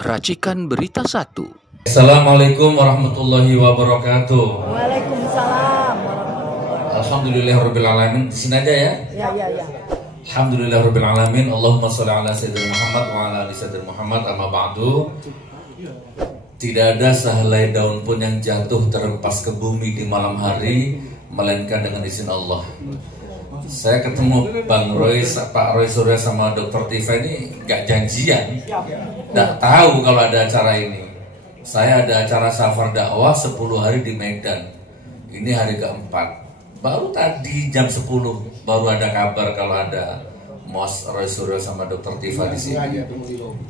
Racikan Berita 1. Assalamualaikum warahmatullahi wabarakatuh. Waalaikumsalam. Alhamdulillahirrabbilalamin. Di sini aja ya. Ya. Alhamdulillahirrabbilalamin. Allahumma sholli ala sayyidina Muhammad wa ala ali sayyidina Muhammad, amma ba'du. Tidak ada sehelai daun pun yang jatuh terhempas ke bumi di malam hari melainkan dengan izin Allah. Saya ketemu Bang Roy, Pak Roy Surya sama Dr. Tifa ini gak janjian, gak tahu kalau ada acara ini. Saya ada acara safar dakwah 10 hari di Medan. Ini hari keempat. Baru tadi jam 10 baru ada kabar kalau ada Mas Roy Surya sama Dr. Tifa di sini.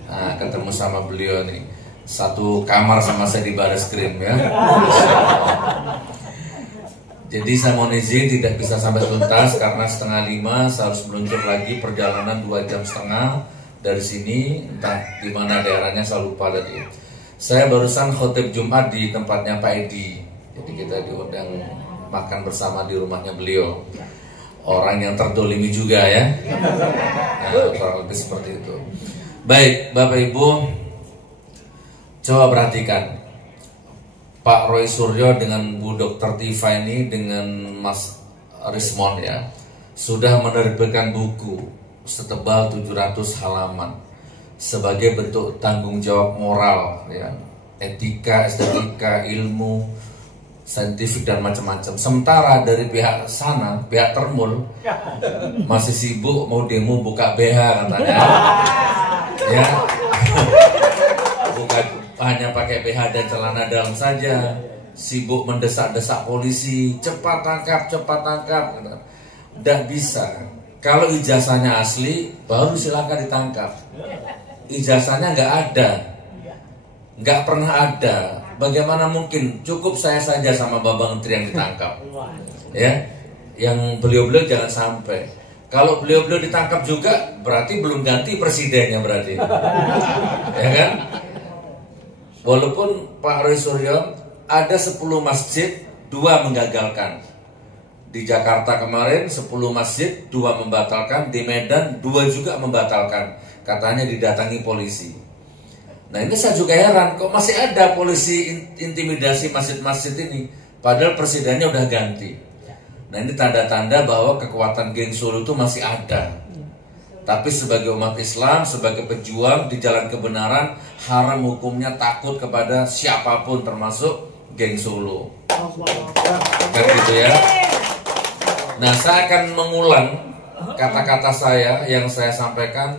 Nah, ketemu sama beliau nih. Satu kamar sama saya di Bareskrim ya. Jadi saya mohon izin tidak bisa sampai tuntas karena 4:30 saya harus meluncur lagi perjalanan 2,5 jam dari sini, entah di mana daerahnya saya lupa tadi. Saya barusan khotib Jumat di tempatnya Pak Edi. Jadi kita diundang makan bersama di rumahnya beliau. Orang yang terdolimi juga ya. Nah, kurang lebih seperti itu. Baik, Bapak Ibu, coba perhatikan. Pak Roy Suryo dengan Bu Dr. Tifa ini dengan Mas Rismon ya sudah menerbitkan buku setebal 700 halaman sebagai bentuk tanggung jawab moral ya, etika, estetika, ilmu, saintifik dan macam-macam. Sementara dari pihak sana, pihak Termul masih sibuk mau demo buka BH katanya. Ya. Hanya pakai BH dan celana dalam saja, sibuk mendesak-desak polisi, cepat tangkap. Tidak bisa. Kalau ijazahnya asli, baru silakan ditangkap. Ijazahnya nggak ada, nggak pernah ada. Bagaimana mungkin? Cukup saya saja sama Bapak Menteri yang ditangkap, ya. Yang beliau-beliau jangan sampai. Kalau beliau-beliau ditangkap juga, berarti belum ganti presidennya berarti, ya kan? Walaupun Pak Roy Suryo ada 10 masjid, 2 menggagalkan. Di Jakarta kemarin 10 masjid, 2 membatalkan. Di Medan 2 juga membatalkan. Katanya didatangi polisi. Nah ini saya juga heran, kok masih ada polisi intimidasi masjid-masjid ini. Padahal presidennya udah ganti. Nah ini tanda-tanda bahwa kekuatan geng Solo itu masih ada. Tapi sebagai umat Islam, sebagai pejuang di jalan kebenaran, haram hukumnya takut kepada siapapun termasuk geng Solo. Kan gitu ya. Nah, saya akan mengulang kata-kata saya yang saya sampaikan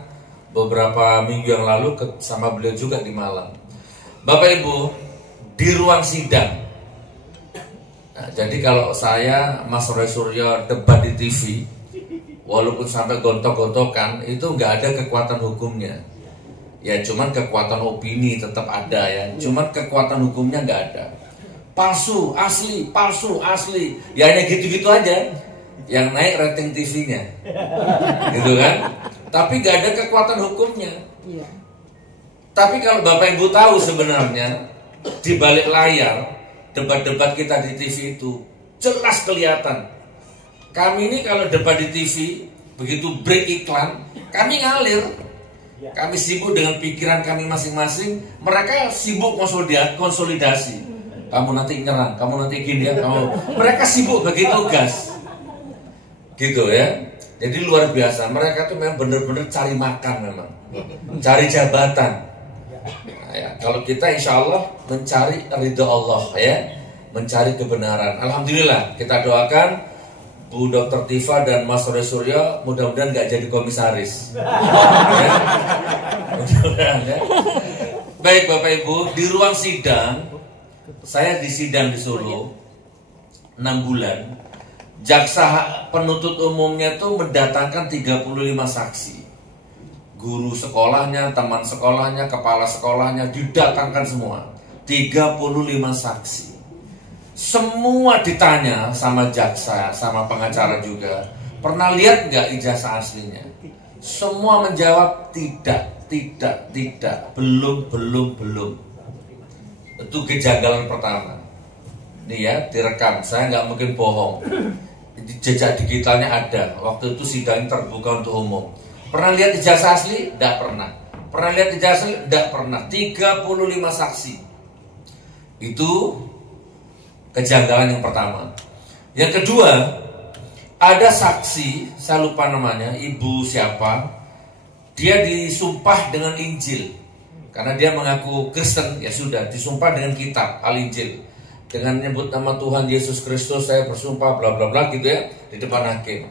beberapa minggu yang lalu sama beliau juga di Malang. Bapak Ibu, di ruang sidang. Nah, jadi kalau saya Mas Roy Suryo debat di TV, walaupun sampai gontok-gontokan itu nggak ada kekuatan hukumnya. Ya cuman kekuatan opini tetap ada ya. Cuman kekuatan hukumnya nggak ada. Palsu, asli. Ya hanya gitu-gitu aja. Yang naik rating TV-nya. Gitu kan? Tapi nggak ada kekuatan hukumnya. Tapi kalau Bapak Ibu tahu sebenarnya di balik layar debat-debat kita di TV itu jelas kelihatan. Kami ini kalau debat di TV, begitu break iklan, kami ngalir. Kami sibuk dengan pikiran kami masing-masing. Mereka sibuk konsolidasi. Kamu nanti nyerang, kamu nanti gini ya. Mereka sibuk bagi tugas. Gitu ya. Jadi luar biasa. Mereka tuh memang benar-benar cari makan memang. Cari jabatan. Nah, ya. Kalau kita insya Allah mencari ridho Allah ya. Mencari kebenaran. Alhamdulillah kita doakan Bu Dr. Tifa dan Mas Roy Suryo mudah-mudahan gak jadi komisaris. Ya? Mudah-mudahan ya. Baik Bapak Ibu, di ruang sidang, saya di sidang di Solo 6 bulan. Jaksa penuntut umumnya tuh mendatangkan 35 saksi. Guru sekolahnya, teman sekolahnya, kepala sekolahnya didatangkan semua. 35 saksi. Semua ditanya sama jaksa, sama pengacara juga. Pernah lihat nggak ijazah aslinya? Semua menjawab tidak, belum. Itu kejanggalan pertama. Nih ya, direkam. Saya nggak mungkin bohong. Jejak digitalnya ada. Waktu itu sidang terbuka untuk umum. Pernah lihat ijazah asli? Tidak pernah. Pernah lihat ijazah? Tidak pernah. 35 saksi. Itu kejanggalan yang pertama. Yang kedua, ada saksi, saya lupa namanya, ibu siapa, dia disumpah dengan Injil. Karena dia mengaku Kristen, ya sudah, disumpah dengan kitab Al-Injil. Dengan menyebut nama Tuhan Yesus Kristus, saya bersumpah, bla bla bla gitu ya, di depan hakim.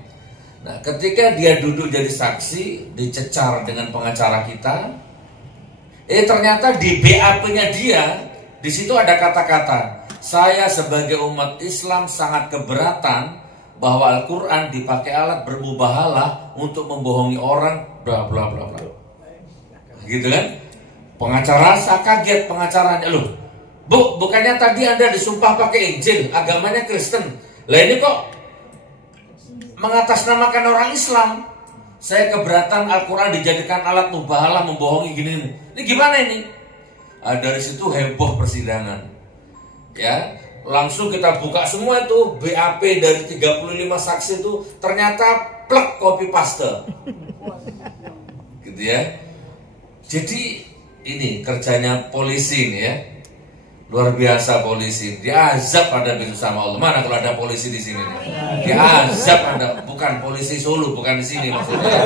Nah, ketika dia duduk jadi saksi, dicecar dengan pengacara kita, ternyata di BAP-nya dia, di situ ada kata-kata, saya sebagai umat Islam sangat keberatan bahwa Al-Quran dipakai alat bermubahalah untuk membohongi orang, bla bla bla bla. Gitu kan? Pengacara, saya kaget pengacaranya, loh, Bu, bukannya tadi Anda disumpah pakai Injil, agamanya Kristen. Lah ini kok mengatasnamakan orang Islam. Saya keberatan Al-Quran dijadikan alat mubahalah membohongi gini. Ini gimana ini? Dari situ heboh persidangan. Ya, langsung kita buka semua itu BAP dari 35 saksi itu ternyata plek copy paste. Gitu ya. Jadi ini kerjanya polisi nih ya. Luar biasa polisi. Diazab pada besok sama Allah. Mana kalau ada polisi di sini nih? Diazab ada, bukan polisi Solo, bukan di sini maksudnya.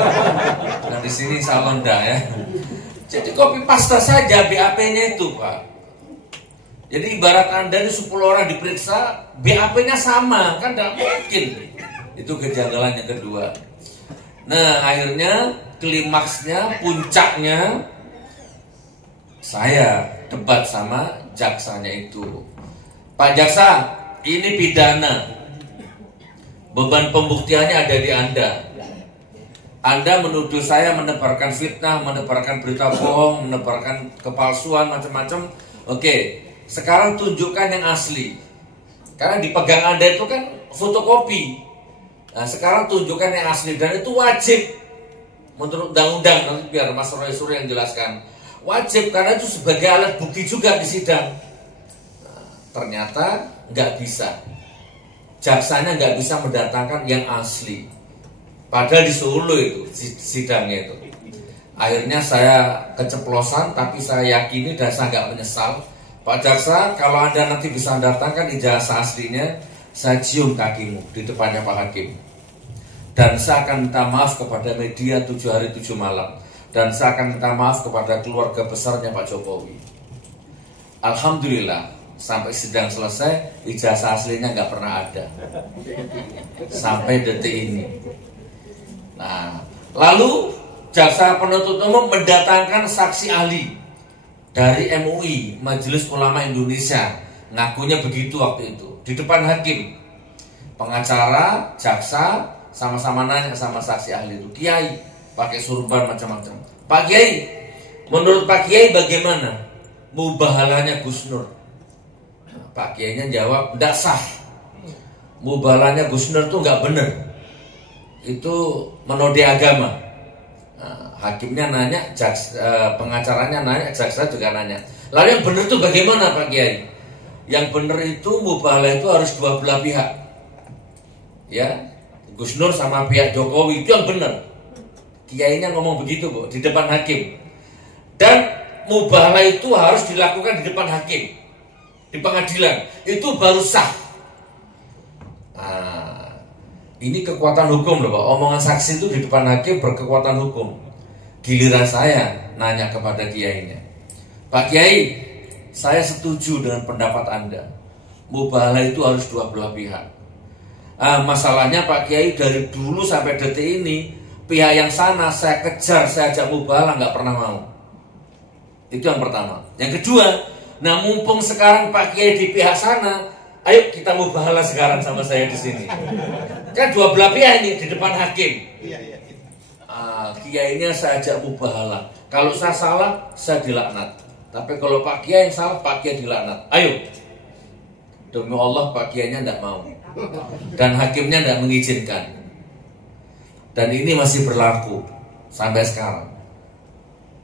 Nah, di sini Salonda ya. Jadi copy paste saja BAP-nya itu, Pak. Jadi ibarat Anda ini 10 orang diperiksa, BAP-nya sama, kan tidak mungkin. Itu kejanggalan yang kedua. Nah, akhirnya klimaksnya, puncaknya, saya debat sama jaksanya itu. Pak jaksa, ini pidana. Beban pembuktiannya ada di Anda. Anda menuduh saya menebarkan fitnah, menebarkan berita bohong, menebarkan kepalsuan, macam-macam. Oke, sekarang tunjukkan yang asli. Karena dipegang Anda itu kan fotokopi. Nah, sekarang tunjukkan yang asli. Dan itu wajib. Menurut undang-undang, nanti biar Mas Roy Suryo yang jelaskan. Wajib, karena itu sebagai alat bukti juga di sidang. Nah, ternyata nggak bisa. Jaksanya nggak bisa mendatangkan yang asli. Padahal di Solo itu sidangnya itu. Akhirnya saya keceplosan, tapi saya yakini dan saya nggak menyesal. Pak jaksa, kalau Anda nanti bisa datangkan ijazah aslinya, saya cium kakimu di depannya Pak Hakim. Dan saya akan minta maaf kepada media 7 hari 7 malam. Dan saya akan minta maaf kepada keluarga besarnya Pak Jokowi. Alhamdulillah, sampai sidang selesai, ijazah aslinya nggak pernah ada. Sampai detik ini. Nah, lalu jaksa penuntut umum mendatangkan saksi ahli dari MUI, Majelis Ulama Indonesia. Ngakunya begitu waktu itu di depan hakim. Pengacara, jaksa sama-sama nanya sama saksi ahli itu, Kiai pakai surban macam-macam. Pak Kiai, menurut Pak Kiai bagaimana mubahalahnya Gus Nur? Nah, Pak Kiainya jawab, tidak sah. Mubahalahnya Gus Nur itu nggak benar. Itu menodai agama. Nah, hakimnya nanya, pengacaranya nanya, jaksa juga nanya. Lalu yang benar itu bagaimana Pak Kiai? Yang benar itu mubahalah itu harus dua belah pihak. Ya, Gus Nur sama pihak Jokowi itu yang benar. Kiainya ngomong begitu Bu, di depan hakim. Dan mubahalah itu harus dilakukan di depan hakim, di pengadilan. Itu baru sah. Nah, ini kekuatan hukum loh Pak. Omongan saksi itu di depan hakim berkekuatan hukum. Giliran saya nanya kepada kiainya, Pak Kiai, saya setuju dengan pendapat Anda. Mubahalah itu harus dua belah pihak. Masalahnya Pak Kiai, dari dulu sampai detik ini pihak yang sana saya kejar, saya ajak mubahalah nggak pernah mau. Itu yang pertama. Yang kedua, nah mumpung sekarang Pak Kiai di pihak sana, ayo kita mubahalah sekarang sama saya di sini. Kan dua belah pihak ini di depan hakim. Kiainya saya ajak mubahalah. Kalau saya salah, saya dilaknat. Tapi kalau Pak Kiai yang salah, Pak Kiai dilaknat. Ayo. Demi Allah Pak Kiainya tidak mau. Dan hakimnya tidak mengizinkan. Dan ini masih berlaku sampai sekarang.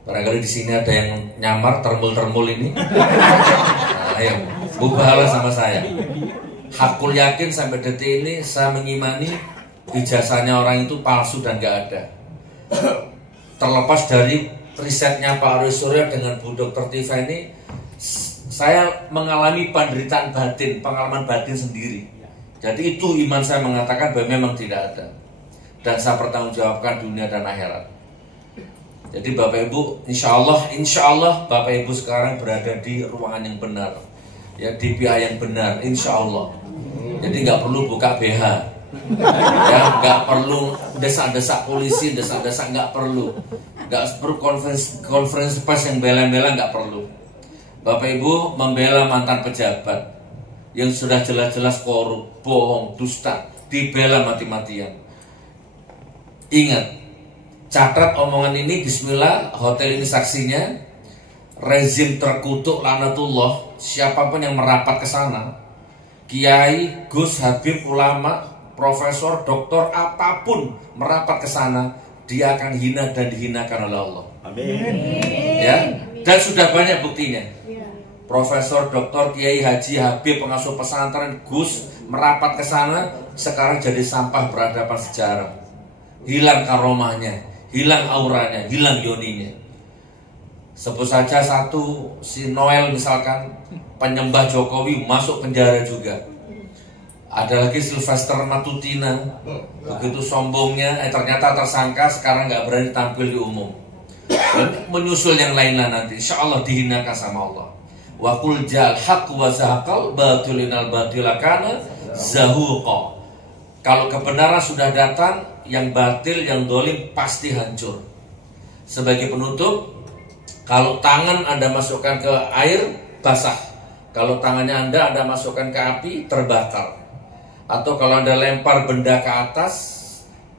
Barangkali di sini ada yang nyamar termul-termul ini. Nah, ayo, mubahalah sama saya. Hakul yakin sampai detik ini saya mengimani ijazahnya orang itu palsu dan gak ada. Terlepas dari risetnya Pak Roy Suryo dengan Bu Dr. Tifa ini, saya mengalami penderitaan batin, pengalaman batin sendiri. Jadi itu iman saya mengatakan bahwa memang tidak ada. Dan saya pertanggungjawabkan dunia dan akhirat. Jadi Bapak Ibu, insya Allah Bapak Ibu sekarang berada di ruangan yang benar, ya, di pihak yang benar, insya Allah. Jadi nggak perlu buka BH, ya, nggak perlu desak-desak polisi, desak-desak, nggak perlu konferensi pers yang bela-bela, nggak perlu. Bapak Ibu membela mantan pejabat yang sudah jelas-jelas korup, bohong, dusta, dibela mati-matian. Ingat, catat omongan ini, bismillah, hotel ini saksinya, rezim terkutuk laknatullah, siapapun yang merapat ke sana, kiai, gus, habib, ulama, profesor, doktor, apapun merapat ke sana, dia akan hina dan dihinakan oleh Allah. Amin. Ya, dan sudah banyak buktinya. Profesor, doktor, kiai, haji, habib, pengasuh pesantren, gus merapat ke sana, sekarang jadi sampah peradaban sejarah. Hilang karomahnya, hilang auranya, hilang yoninya. Sebut saja satu, si Noel misalkan, penyembah Jokowi, masuk penjara juga. Ada lagi Sylvester Matutina, begitu sombongnya, ternyata tersangka, sekarang nggak berani tampil di umum. Dan menyusul yang lainnya nanti, insya Allah dihinakan sama Allah. Wa qul ja'al haqq wa zahaqal batilinal batilakana zahuqa. Kalau kebenaran sudah datang, yang batil, yang dolim pasti hancur. Sebagai penutup, kalau tangan Anda masukkan ke air, basah. Kalau tangannya Anda masukkan ke api, terbakar. Atau kalau Anda lempar benda ke atas,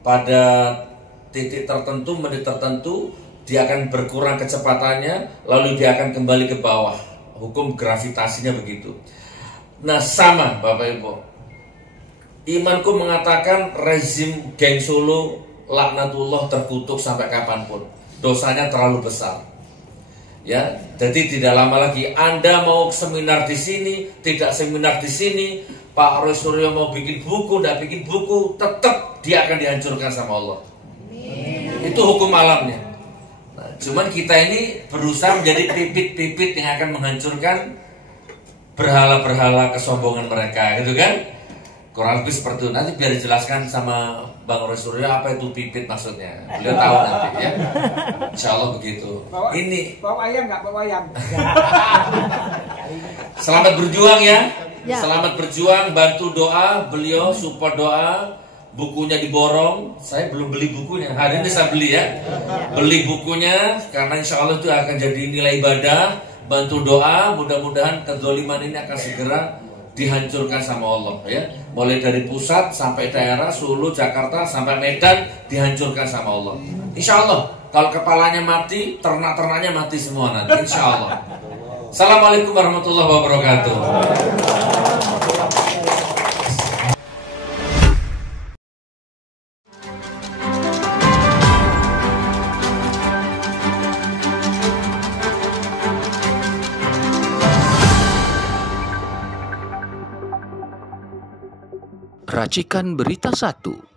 pada titik tertentu, menit tertentu, dia akan berkurang kecepatannya, lalu dia akan kembali ke bawah. Hukum gravitasinya begitu. Nah, sama Bapak Ibu. Imanku mengatakan rezim geng Solo laknatullah terkutuk sampai kapanpun. Dosanya terlalu besar. Ya, jadi tidak lama lagi Anda mau seminar di sini, tidak seminar di sini, Pak Roy Suryo mau bikin buku, tidak bikin buku, tetap dia akan dihancurkan sama Allah. Itu hukum alamnya. Nah, cuman kita ini berusaha menjadi pipit-pipit yang akan menghancurkan berhala-berhala kesombongan mereka, gitu kan? Kurang lebih seperti itu. Nanti biar dijelaskan sama Bang Roy Suryo apa itu pipit maksudnya. Beliau tahu nanti ya. Insya Allah begitu. Bawa ayam nggak? Bawa ayam. Selamat berjuang ya. Selamat berjuang, bantu doa, beliau support doa. Bukunya diborong. Saya belum beli bukunya. Hari ini saya beli ya. Beli bukunya karena insya Allah itu akan jadi nilai ibadah. Bantu doa, mudah-mudahan kezaliman ini akan segera dihancurkan sama Allah ya. Mulai dari pusat sampai daerah, Solo, Jakarta sampai Medan dihancurkan sama Allah. Insya Allah kalau kepalanya mati, ternak-ternaknya mati semua nanti. Insya Allah. Assalamualaikum warahmatullahi wabarakatuh. Racikan Berita 1.